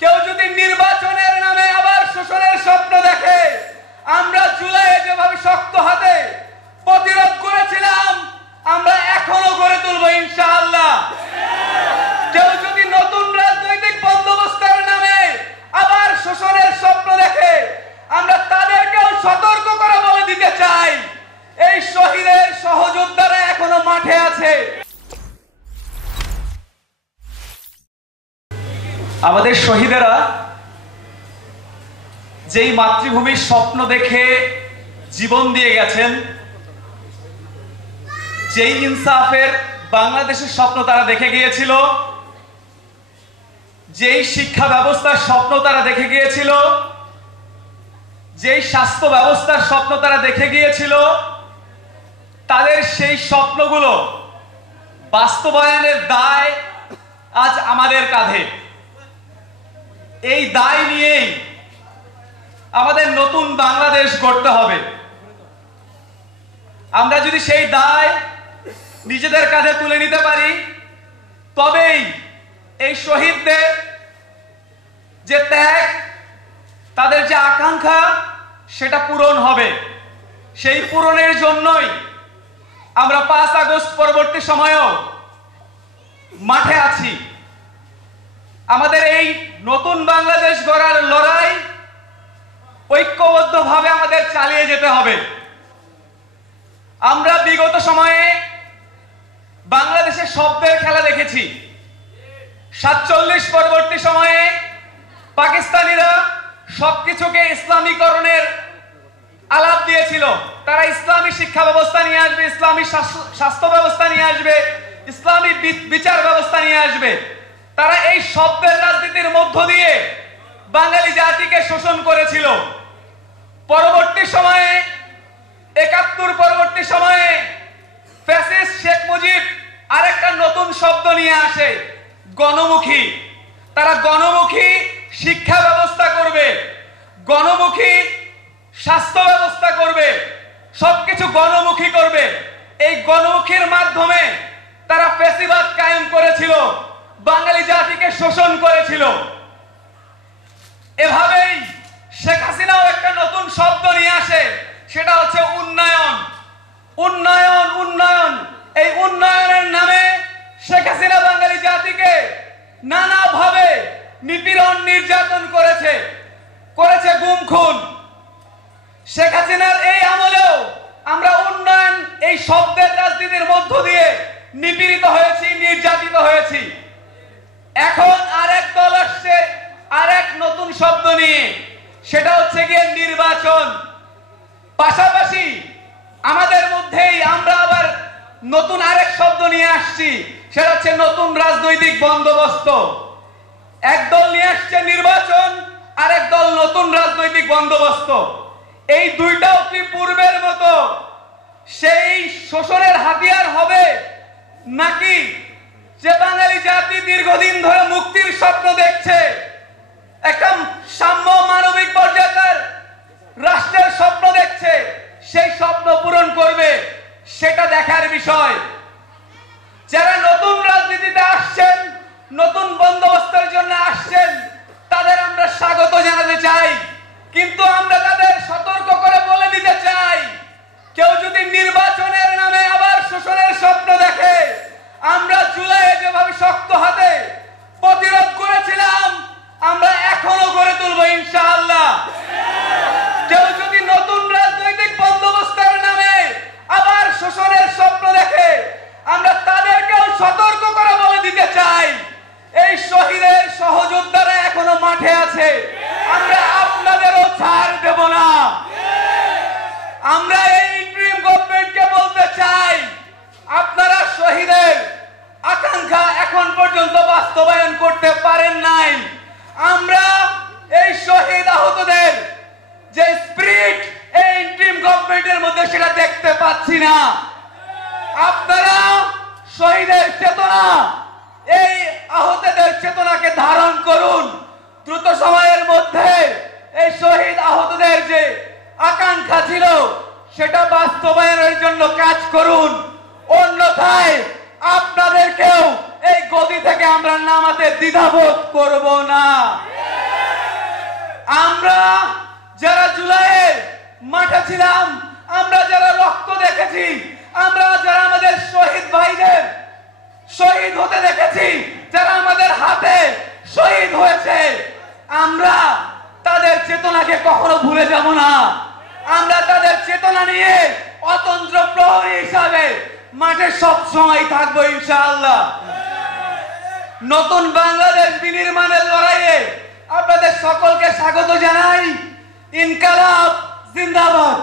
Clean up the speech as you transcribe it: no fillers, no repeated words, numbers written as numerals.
কেউ যদি নির্বাচনের নামে আবার শোষণের স্বপ্ন দেখে, আমরা জুলাইয়ে যেভাবে শক্ত হাতে প্রতিরোধ করেছিলাম আমরা এখনো গড়ে তুলবো ইনশাআল্লাহ। কেউ যদি নতুন রাজনৈতিক বন্দোবস্তের নামে আবার শোষণের স্বপ্ন দেখে, আমরা তাদেরকেও সতর্ক করে বলে দিতে চাই, এই শহীদের সহযোদ্ধারা এখনো মাঠে আছে। আমাদের শহীদেরা যেই মাতৃভূমির স্বপ্ন দেখে জীবন দিয়ে গেছেন, যেই ইনসাফের বাংলাদেশের স্বপ্ন তারা দেখে গিয়েছিল, যেই শিক্ষা ব্যবস্থার স্বপ্ন তারা দেখে গিয়েছিল, যেই স্বাস্থ্য ব্যবস্থার স্বপ্ন তারা দেখে গিয়েছিল, তাদের সেই স্বপ্নগুলো বাস্তবায়নের দায় আজ আমাদের কাঁধে। এই দায় নিয়েই আমাদের নতুন বাংলাদেশ গড়তে হবে। আমরা যদি সেই দায় নিজেদের কাঁধে তুলে নিতে পারি, তবেই এই শহীদদের যে ত্যাগ, তাদের যে আকাঙ্ক্ষা, সেটা পূরণ হবে। সেই পূরণের জন্যই আমরা 5 আগস্ট পরবর্তী সময়েও মাঠে আছি। আমাদের এই নতুন বাংলাদেশ গড়ার লড়াই ঐক্যবদ্ধভাবে আমাদের চালিয়ে যেতে হবে। আমরা বিগত সময়ে বাংলাদেশের শব্দের খেলা দেখেছি। 47 পরবর্তী সময়ে পাকিস্তানিরা সবকিছুকে ইসলামীকরণের আলাপ দিয়েছিল। তারা ইসলামী শিক্ষা ব্যবস্থা নিয়ে আসবে, ইসলামী স্বাস্থ্য ব্যবস্থা নিয়ে আসবে, ইসলামী বিচার ব্যবস্থা নিয়ে আসবে। তারা এই শব্দের রাজনীতির মধ্য দিয়ে বাঙালি জাতিকে শোষণ করেছিল। পরবর্তী সময়ে 71 পরবর্তী সময়ে ফ্যাসিস্ট শেখ মুজিব আরেকটা নতুন শব্দ নিয়ে আসে, গণমুখী। তারা গণমুখী শিক্ষা ব্যবস্থা করবে, গণমুখী স্বাস্থ্য ব্যবস্থা করবে, সবকিছু গণমুখী করবে। এই গণমুখীর মাধ্যমে তারা ফ্যাসিবাদ কায়েম করেছিল, বাঙালি জাতিকে শোষণ করেছিল। এভাবেই শেখ হাসিনাও একটা নতুন শব্দ নিয়ে আসে, সেটা হচ্ছে উন্নয়ন। উন্নয়ন উন্নয়ন এই উন্নয়নের নামে শেখ হাসিনা বাঙালি জাতিকে নানাভাবে নিপীড়ন নির্যাতন করেছে, গুম খুন। শেখ হাসিনার এই আমলেও আমরা উন্নয়ন এই শব্দের রাজনীতির মধ্য দিয়ে নিপীড়িত হয়েছি, নির্যাতিত হয়েছি। এখন আরেক দল আসছে আরেক নতুন শব্দ নিয়ে, সেটা হচ্ছে গিয়ে নির্বাচন। পাশাপাশি আমাদের মধ্যেই আমরা আবার নতুন আরেক শব্দ নিয়ে আসছি, সেটা হচ্ছে নতুন রাজনৈতিক বন্দোবস্ত। একদল নিয়ে আসছে নির্বাচন, আরেক দল নতুন রাজনৈতিক বন্দোবস্ত। এই দুইটাও কি পূর্বের মতো সেই শোষণের হাতিয়ার হবে, নাকি যে বাঙালি জাতি দীর্ঘদিন ধরে মুক্তির স্বপ্ন দেখছে, একটা সাম্য মানবিক পর্যায়ের রাষ্ট্রের স্বপ্ন দেখছে, সেই স্বপ্ন পূরণ করবে? সেটা দেখার বিষয়। যারা নতুন রাজনীতিতে আসছেন, নতুন বন্দোবস্তের জন্য আসছেন, তাদের আমরা স্বাগত জানাতে চাই, কিন্তু আমরা তাদের সতর্ক করে বলে দিতে চাই, কেউ যদি নির্বাচনের নামে আবার শোষণের স্বপ্ন দেখে, আমরা জুলাইয়ে যেভাবে শক্ত হাতে প্রতিরোধ করেছিলাম আমরা এখনো গড়ে তুলবো ইনশাআল্লাহ। কেউ যদি নতুন রাজনৈতিক বন্দোবস্তের নামে আবার শোষণের স্বপ্ন দেখে, আমরা তাদেরকেও সতর্ক করে বলে দিতে চাই, এই শহীদের সহযোদ্ধারা এখনো মাঠে আছে। আমরা আপনাদেরও ছাড় দেব না। আমরা এই ইন্টারিম গভর্নমেন্টকে বলতে চাই, আপনারা শহীদের আকাঙ্ক্ষা এখন পর্যন্ত বাস্তবায়ন করতে পারেন নাই। আমরা এই শহীদ আহতদের যে স্পিরিট এই ইন্টারিম গভর্নমেন্টের মধ্যে, সেটা দেখতে পাচ্ছি না। আপনারা শহীদের চেতনা, এই আহতদের চেতনাকে ধারণ করুন। দ্রুত সময়ের মধ্যে এই শহীদ আহতদের যে আকাঙ্ক্ষা ছিল, সেটা বাস্তবায়নের জন্য কাজ করুন। অন্যথায় আপনাদেরকেও এই গদি থেকে আমরা নামাতে দ্বিধাবোধ করব না। আমরা যারা জুলাইয়ে মাঠে ছিলাম, আমরা যারা রক্ত দেখেছি, আমরা যারা আমাদের শহীদ ভাইদের শহীদ হতে দেখেছি, যারা আমাদের হাতে শহীদ হয়েছে, আমরা তাদের চেতনাকে কখনো ভুলে যাব না। আমরা তাদের চেতনা নিয়ে অতন্ত্র প্রহরী হিসাবে মাঠে সব সময় থাকবো ইনশাআল্লাহ। নতুন বাংলাদেশ বিনির্মাণের লড়াইয়ে আপনাদের সকলকে স্বাগত জানাই। ইনকালাব জিন্দাবাদ।